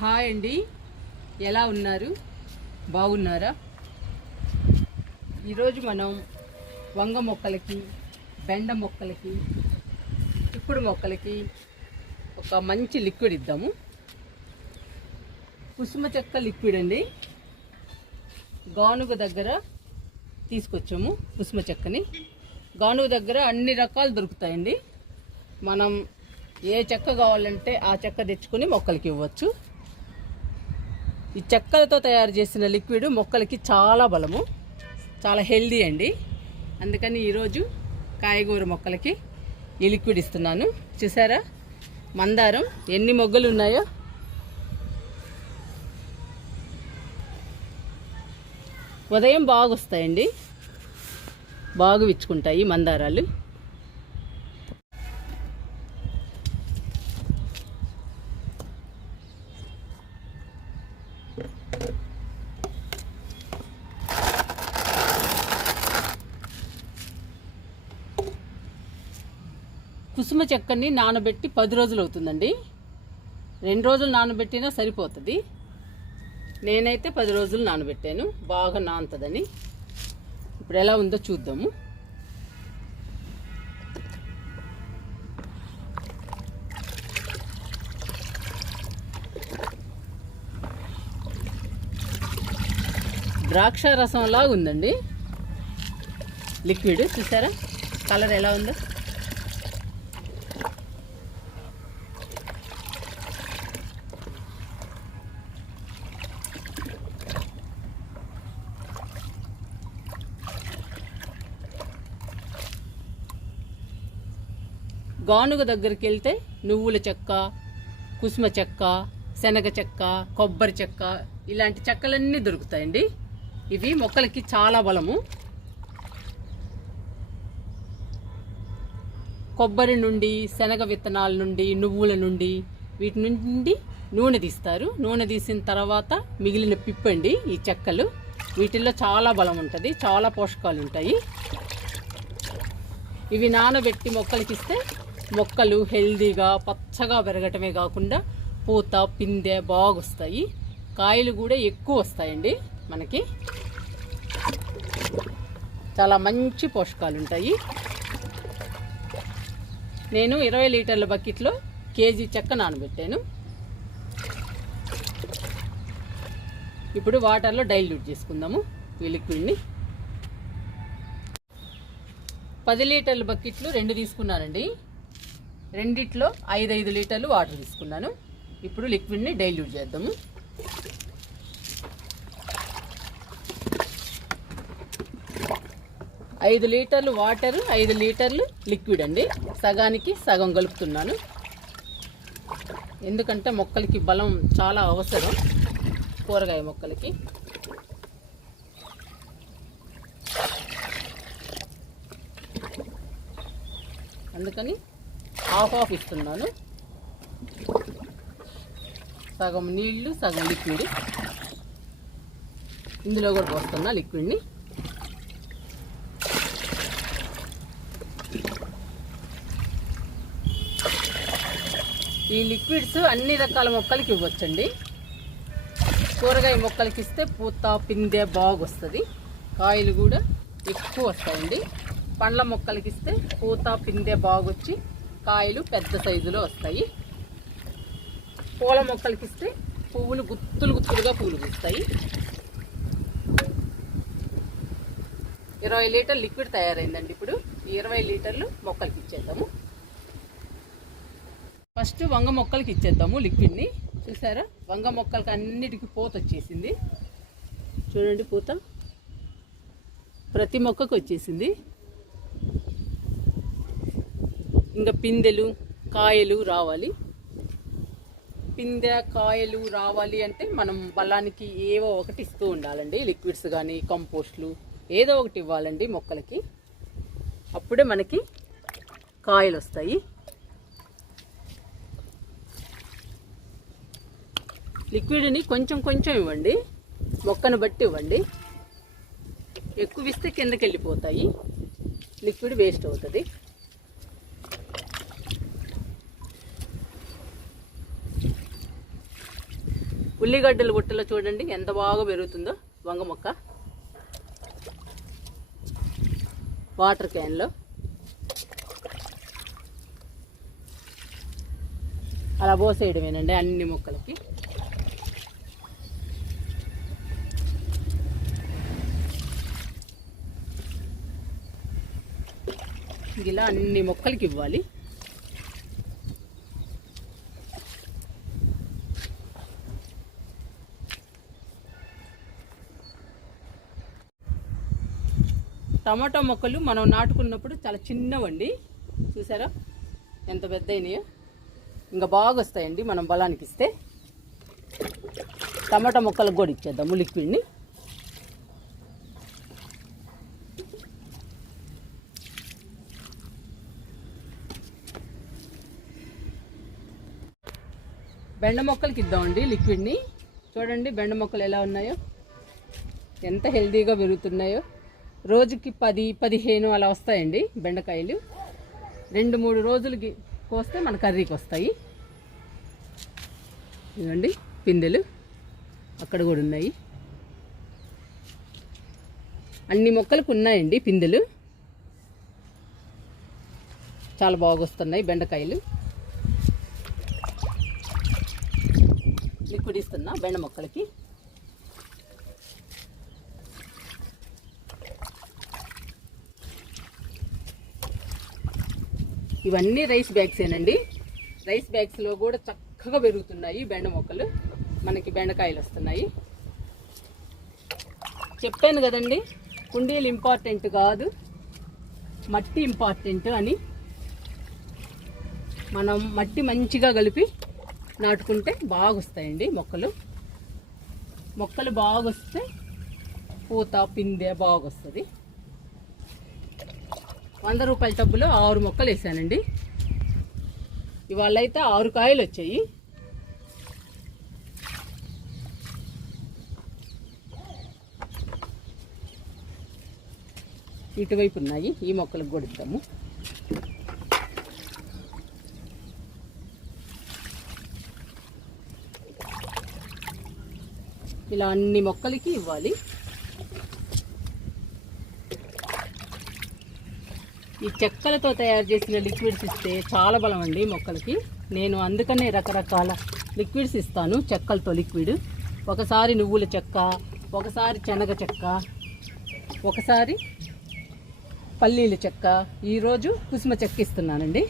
Hi అండి, ఎలా ఉన్నారు? బాగున్నారా? ఈరోజు మనం వంగ మొక్కలకి, బెండ మొక్కలకి, చిక్కుడు మొక్కలకి ఒక మంచి లిక్విడ్ ఇద్దాము. కుసుమ చెక్క లిక్విడ్ అండి. గానుగ దగ్గర తీసుకొచ్చాము కుసుమ చెక్కని. గానుగ దగ్గర అన్ని రకాలు దొరుకుతాయండి. మనం ఏ చెక్క కావాలంటే ఆ చెక్క తెచ్చుకొని మొక్కలకి ఇవ్వచ్చు. ఈ చెక్కలతో తయారు చేసిన లిక్విడ్ మొక్కలకి చాలా బలము, చాలా హెల్దీ అండి. అందుకని ఈరోజు కాయగూర మొక్కలకి ఈ లిక్విడ్ ఇస్తున్నాను. చూసారా మందారం ఎన్ని మొగ్గలు ఉన్నాయో. ఉదయం బాగా వస్తాయండి, బాగా విచ్చుకుంటాయి మందారాలు. కుసుమ చెక్కని నానబెట్టి 10 రోజులు అవుతుందండి. 2 రోజులు నానబెట్టినా సరిపోతుంది. నేనైతే 10 రోజులు నానబెట్టాను, బాగా నానుతుందని. ఇప్పుడు ఎలా ఉందో చూద్దాము. ద్రాక్ష రసం లాగా ఉందండి లిక్విడ్. చూసారా కలర్ ఎలా ఉందో. గానుగ దగ్గరికి వెళ్తే నువ్వుల చెక్క, కుసుమ చెక్క, శనగ చెక్క, కొబ్బరి చెక్క, ఇలాంటి చెక్కలన్నీ దొరుకుతాయండి. ఇవి మొక్కలకి చాలా బలము. కొబ్బరి నుండి, శనగ విత్తనాల నుండి, నువ్వుల నుండి, వీటి నుండి నూనె తీస్తారు. నూనె తీసిన తర్వాత మిగిలిన పిప్పండి ఈ చెక్కలు. వీటిల్లో చాలా బలం ఉంటుంది, చాలా పోషకాలు ఉంటాయి. ఇవి నానబెట్టి మొక్కలకి ఇస్తే మొక్కలు హెల్దీగా పచ్చగా పెరగటమే కాకుండా పూత, పిందె బాగా వస్తాయి. కాయలు కూడా ఎక్కువ వస్తాయండి మనకి. చాలా మంచి పోషకాలు ఉంటాయి. నేను 20 లీటర్ల బకెట్లో కేజీ చెక్క నానబెట్టాను. ఇప్పుడు వాటర్లో డైల్యూట్ చేసుకుందాము ఈ లిక్విడ్ని. 10 లీటర్ల బకెట్లు 2 తీసుకున్నానండి. రెండిట్లో 5 లీటర్లు వాటర్ తీసుకున్నాను. ఇప్పుడు లిక్విడ్ని డైల్యూట్ చేద్దాము. ఐదు లీటర్లు వాటర్, 5 లీటర్లు లిక్విడ్ అండి. సగానికి సగం కలుపుతున్నాను. ఎందుకంటే మొక్కలకి బలం చాలా అవసరం, కూరగాయ మొక్కలకి. అందుకని హాఫ్ ఇస్తున్నాను. సగం నీళ్లు, సగం లిక్విడ్. ఇందులో కూడా పోస్తున్నా లిక్విడ్ని. ఈ లిక్విడ్స్ అన్ని రకాల మొక్కలకి ఇవ్వచ్చండి. కూరగాయ మొక్కలకి ఇస్తే పూత, పిందె బాగా వస్తుంది, కాయలు కూడా ఎక్కువ వస్తాయండి. పండ్ల మొక్కలకి ఇస్తే పూత, పిందె బాగొచ్చి కాయలు పెద్ద సైజులో వస్తాయి. పూల మొక్కలకి ఇస్తే పువ్వులు గుత్తులుగా పూలు పూస్తాయి. 20 లీటర్ల లిక్విడ్ తయారైందండి. ఇప్పుడు 20 లీటర్లు మొక్కలకి ఇచ్చేద్దాము. ఫస్ట్ వంగ మొక్కలకి ఇచ్చేద్దాము లిక్విడ్ని. చూసారా వంగ మొక్కలకి అన్నిటికీ పూత వచ్చేసింది. చూడండి పూత ప్రతి మొక్కకు వచ్చేసింది. ఇంకా పిందెలు, కాయలు రావాలి. పిందె, కాయలు రావాలి అంటే మనం బలానికి ఏవో ఒకటి ఇస్తూ ఉండాలండి. లిక్విడ్స్ కానీ కంపోస్ట్లు ఏదో ఒకటి ఇవ్వాలండి మొక్కలకి. అప్పుడే మనకి కాయలు వస్తాయి. లిక్విడ్ని కొంచెం కొంచెం ఇవ్వండి, మొక్కను బట్టి ఇవ్వండి. ఎక్కువ ఇస్తే కిందకి వెళ్ళిపోతాయి, లిక్విడ్ వేస్ట్ అవుతుంది. ఉల్లిగడ్డల గుట్టలో చూడండి ఎంత బాగా పెరుగుతుందో వంగ మొక్క. వాటర్ క్యాన్లో అలా పోసేయడమేనండి అన్ని మొక్కలకి. ఇలా అన్ని మొక్కలకి ఇవ్వాలి. టమాటా మొక్కలు మనం నాటుకున్నప్పుడు చాలా చిన్నవండి, చూసారా ఎంత పెద్ద అయినాయో. ఇంకా బాగా వస్తాయండి మనం బలానికి ఇస్తే. టమాటా మొక్కలకు కూడా ఇచ్చేద్దాము లిక్విడ్ని. బెండ మొక్కలకి ఇద్దామండి లిక్విడ్ని. చూడండి బెండ మొక్కలు ఎలా ఉన్నాయో, ఎంత హెల్తీగా పెరుగుతున్నాయో. రోజుకి 10-15 అలా వస్తాయండి బెండకాయలు. 2-3 రోజులకి కోస్తే మన కర్రీకి వస్తాయి. ఇదిగోండి పిందెలు అక్కడ కూడా ఉన్నాయి. అన్ని మొక్కలకు ఉన్నాయండి పిందెలు. చాలా బాగా వస్తున్నాయి బెండకాయలు. లిక్విడ్ ఇస్తున్నా బెండ మొక్కలకి. ఇవన్నీ రైస్ బ్యాగ్సేనండి. రైస్ బ్యాగ్స్లో కూడా చక్కగా పెరుగుతున్నాయి బెండ మొక్కలు. మనకి బెండకాయలు వస్తున్నాయి. చెప్పాను కదండి, కుండీలు ఇంపార్టెంట్ కాదు, మట్టి ఇంపార్టెంట్ అని. మనం మట్టి మంచిగా కలిపి నాటుకుంటే బాగా వస్తాయండి మొక్కలు. మొక్కలు బాగా వస్తే పూత పిందె బాగా వస్తుంది. 100 రూపాయల టబ్బులో 6 మొక్కలు వేసానండి. ఇవాళ అయితే 6 కాయలు వచ్చాయి. ఇటువైపు ఉన్నాయి, ఈ మొక్కలకు కూడా ఇద్దాము. ఇలా అన్ని మొక్కలకి ఇవ్వాలి. ఈ చెక్కలతో తయారు చేసిన లిక్విడ్స్ ఇస్తే చాలా బలం అండి మొక్కలకి. నేను అందుకనే రకరకాల లిక్విడ్స్ ఇస్తాను చెక్కలతో. లిక్విడ్ ఒకసారి నువ్వుల చెక్క, ఒకసారి శనగ చెక్క, ఒకసారి పల్లీల చెక్క, ఈరోజు కుసుమ చెక్క ఇస్తున్నానండి.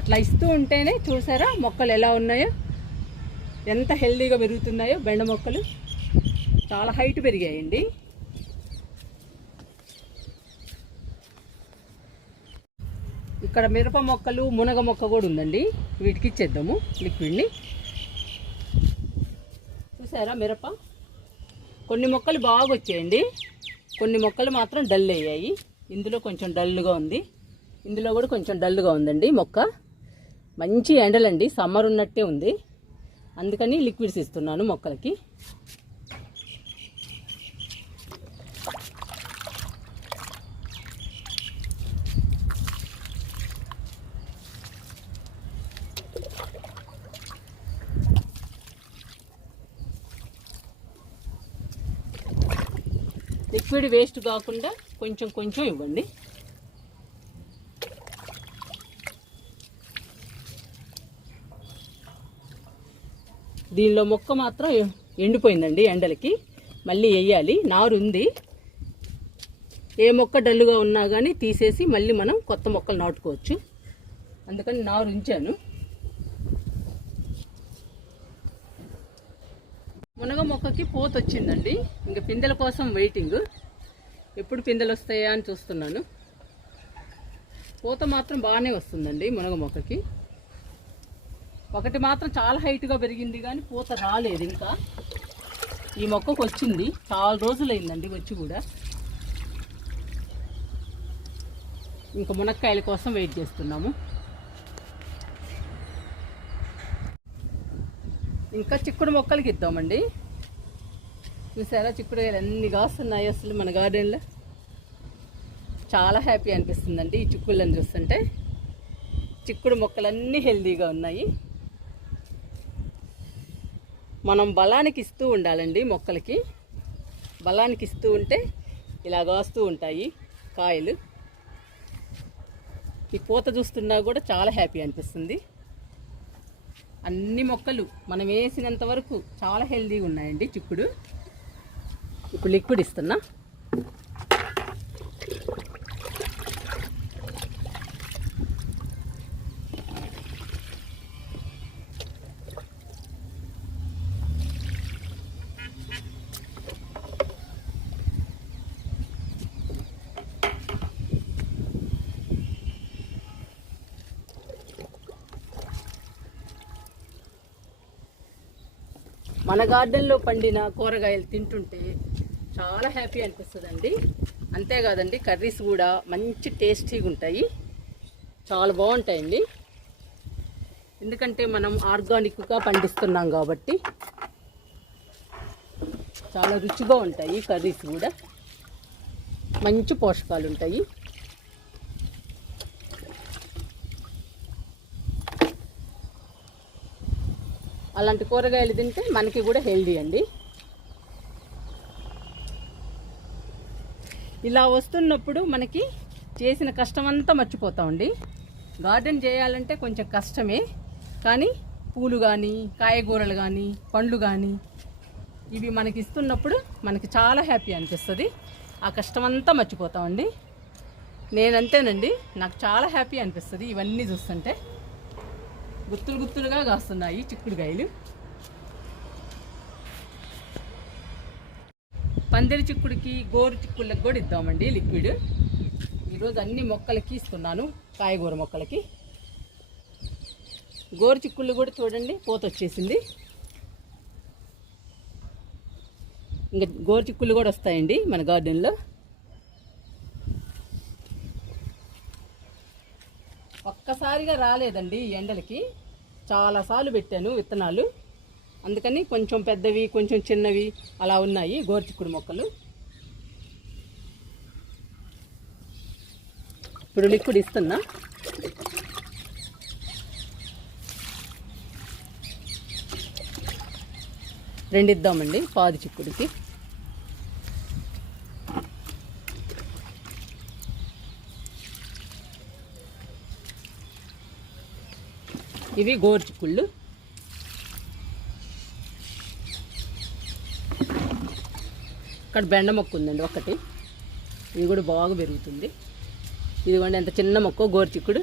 అట్లా ఇస్తూ ఉంటేనే చూసారా మొక్కలు ఎలా ఉన్నాయో, ఎంత హెల్తీగా పెరుగుతున్నాయో. బెండ మొక్కలు చాలా హైట్ పెరిగాయండి. ఇక్కడ మిరప మొక్కలు, మునగ మొక్క కూడా ఉందండి. వీటికి ఇచ్చేద్దాము లిక్విడ్ని. చూసారా మిరప, కొన్ని మొక్కలు బాగా వచ్చాయండి, కొన్ని మొక్కలు మాత్రం డల్ అయ్యాయి. ఇందులో కొంచెం డల్గా ఉంది, ఇందులో కూడా కొంచెం డల్గా ఉందండి మొక్క. మంచి ఎండలండి, సమ్మర్ ఉన్నట్టే ఉంది. అందుకని లిక్విడ్స్ ఇస్తున్నాను మొక్కలకి. లిక్విడ్ వేస్ట్ కాకుండా కొంచెం కొంచెం ఇవ్వండి. దీనిలో మొక్క మాత్రం ఎండిపోయిందండి ఎండలకి, మళ్ళీ వేయాలి. నారు ఉంది, ఏ మొక్క డల్లుగా ఉన్నా కానీ తీసేసి మళ్ళీ మనం కొత్త మొక్కలు నాటుకోవచ్చు. అందుకని నారు ఉంచాను. మునగ మొక్కకి పూత వచ్చిందండి. ఇంకా పిందెల కోసం వెయిటింగ్. ఎప్పుడు పిందెలు వస్తాయా అని చూస్తున్నాను. పూత మాత్రం బాగానే వస్తుందండి మునగ మొక్కకి. ఒకటి మాత్రం చాలా హైట్గా పెరిగింది కానీ పూత రాలేదు ఇంకా. ఈ మొక్కకు వచ్చింది, చాలా రోజులైందండి వచ్చి కూడా. ఇంకా మునక్కాయల కోసం వెయిట్ చేస్తున్నాము. ఇంకా చిక్కుడు మొక్కలకి ఇద్దామండి. చూసారా చిక్కుడుకాయలు అన్ని కాస్తున్నాయి అసలు మన గార్డెన్లో. చాలా హ్యాపీ అనిపిస్తుందండి ఈ చిక్కుళ్ళని చూస్తుంటే. చిక్కుడు మొక్కలన్నీ హెల్తీగా ఉన్నాయి. మనం బలానికి ఇస్తూ ఉండాలండి. మొక్కలకి బలానికి ఇస్తూ ఉంటే ఇలా కాస్తూ ఉంటాయి కాయలు. ఈ పూత చూస్తున్నా కూడా చాలా హ్యాపీ అనిపిస్తుంది. అన్ని మొక్కలు మనం వేసినంత వరకు చాలా హెల్తీగా ఉన్నాయండి చిక్కుడు. ఇప్పుడు లిక్విడ్ ఇస్తున్నా. మన గార్డెన్లో పండిన కూరగాయలు తింటుంటే చాలా హ్యాపీ అనిపిస్తుందండి. అంతేకాదండి, కర్రీస్ కూడా మంచి టేస్టీగా ఉంటాయి, చాలా బాగుంటాయండి. ఎందుకంటే మనం ఆర్గానిక్గా పండిస్తున్నాం కాబట్టి చాలా రుచిగా ఉంటాయి. కర్రీస్ కూడా మంచి పోషకాలు ఉంటాయి. అలాంటి కూరగాయలు తింటే మనకి కూడా హెల్దీ అండి. ఇలా వస్తున్నప్పుడు మనకి చేసిన కష్టం అంతా మర్చిపోతామండి. గార్డెన్ చేయాలంటే కొంచెం కష్టమే, కానీ పూలు కానీ కాయగూరలు కానీ పండ్లు కానీ ఇవి మనకి ఇస్తున్నప్పుడు మనకి చాలా హ్యాపీ అనిపిస్తుంది. ఆ కష్టం అంతా మర్చిపోతామండి. నేనంతేనండి, నాకు చాలా హ్యాపీ అనిపిస్తుంది ఇవన్నీ చూస్తుంటే. గుత్తులు గుత్తులుగా కాస్తున్నాయి చిక్కుడుకాయలు. పందిరి చిక్కుడికి గోరు చిక్కుళ్ళకి కూడా ఇద్దామండి లిక్విడ్. ఈరోజు అన్ని మొక్కలకి ఇస్తున్నాను, కాయగూర మొక్కలకి. గోరు చిక్కుళ్ళు కూడా చూడండి పూత వచ్చేసింది. ఇంకా గోరు చిక్కుళ్ళు కూడా వస్తాయండి మన గార్డెన్లో. ఒక్కసారిగా రాలేదండి ఈ ఎండలకి, చాలాసార్లు పెట్టాను విత్తనాలు. అందుకని కొంచెం పెద్దవి కొంచెం చిన్నవి అలా ఉన్నాయి గోరుచిక్కుడు మొక్కలు. ఇప్పుడు లిక్విడ్ ఇస్తున్నా. రెండు ఇద్దామండి పాదు చిక్కుడికి. ఇవి గోరు చిక్కుళ్ళు. ఇక్కడ బెండ మొక్క ఉందండి ఒకటి, ఇది కూడా బాగా పెరుగుతుంది. ఇదిగోండి ఎంత చిన్న మొక్క గోరు చిక్కుడు.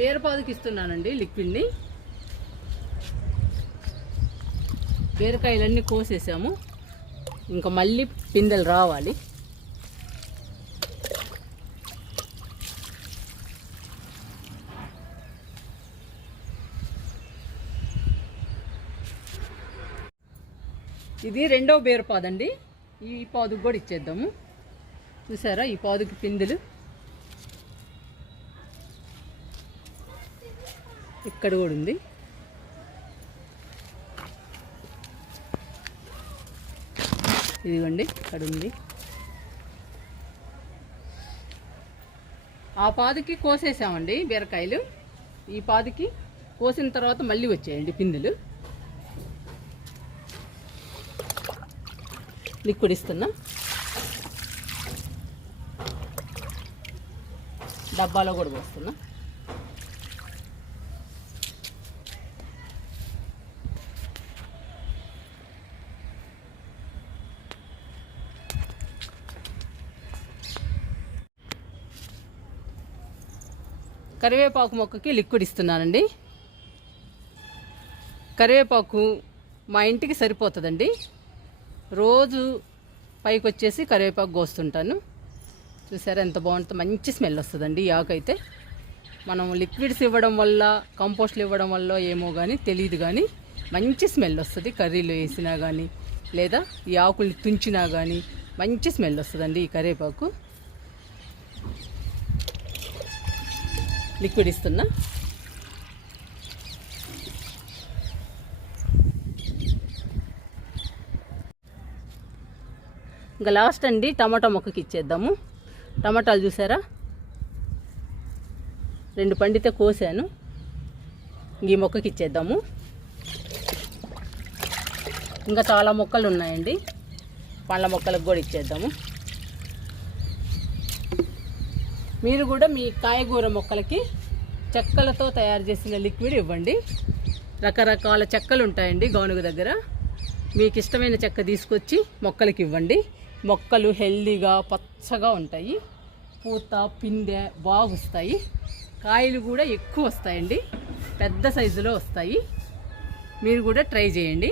బీరపాదుకి ఇస్తున్నానండి లిక్విడ్ని. బీరకాయలన్నీ కోసేసాము, ఇంకా మళ్ళీ పిందెలు రావాలి. ఇది రెండవ బీరపాదండి. ఈ పాదుకు కూడా ఇచ్చేద్దాము. చూసారా ఈ పాదుకి పిందెలు ఇక్కడ కూడా ఉంది. ఇదిగోండి ఇక్కడ ఉంది. ఆ పాదుకి కోసేసామండి బీరకాయలు. ఈ పాదుకి కోసిన తర్వాత మళ్ళీ వచ్చాయండి పిందెలు. లిక్విడ్ ఇస్తున్నా. డబ్బాలో కూడా పోస్తున్నా. కరివేపాకు మొక్కకి లిక్విడ్ ఇస్తున్నానండి. కరివేపాకు మా ఇంటికి సరిపోతుందండి. రోజు పైకి వచ్చేసి కరివేపాకు కోస్తుంటాను. చూసారా ఎంత బాగుంటుందో, మంచి స్మెల్ వస్తుందండి ఈ ఆకు అయితే. మనం లిక్విడ్స్ ఇవ్వడం వల్ల కంపోస్ట్లు ఇవ్వడం వల్ల ఏమో కానీ తెలియదు, కానీ మంచి స్మెల్ వస్తుంది. కర్రీలో వేసినా కానీ లేదా ఈ ఆకుల్ని తుంచినా కానీ మంచి స్మెల్ వస్తుందండి ఈ కరివేపాకు. లిక్విడ్ ఇస్తున్నా. ఇంకా లాస్ట్ అండి టమాటా మొక్కకి ఇచ్చేద్దాము. టమాటాలు చూసారా 2 పండితే కోసాను. ఈ మొక్కకి ఇచ్చేద్దాము. ఇంకా చాలా మొక్కలు ఉన్నాయండి, పండ్ల మొక్కలకు కూడా ఇచ్చేద్దాము. మీరు కూడా మీ కాయగూర మొక్కలకి చెక్కలతో తయారు చేసిన లిక్విడ్ ఇవ్వండి. రకరకాల చెక్కలు ఉంటాయండి గానుగ దగ్గర. మీకు ఇష్టమైన చెక్క తీసుకొచ్చి మొక్కలకి ఇవ్వండి. మొక్కలు హెల్దీగా పచ్చగా ఉంటాయి, పూత పిందె బాగా వస్తాయి, కాయలు కూడా ఎక్కువ వస్తాయండి, పెద్ద సైజులో వస్తాయి. మీరు కూడా ట్రై చేయండి.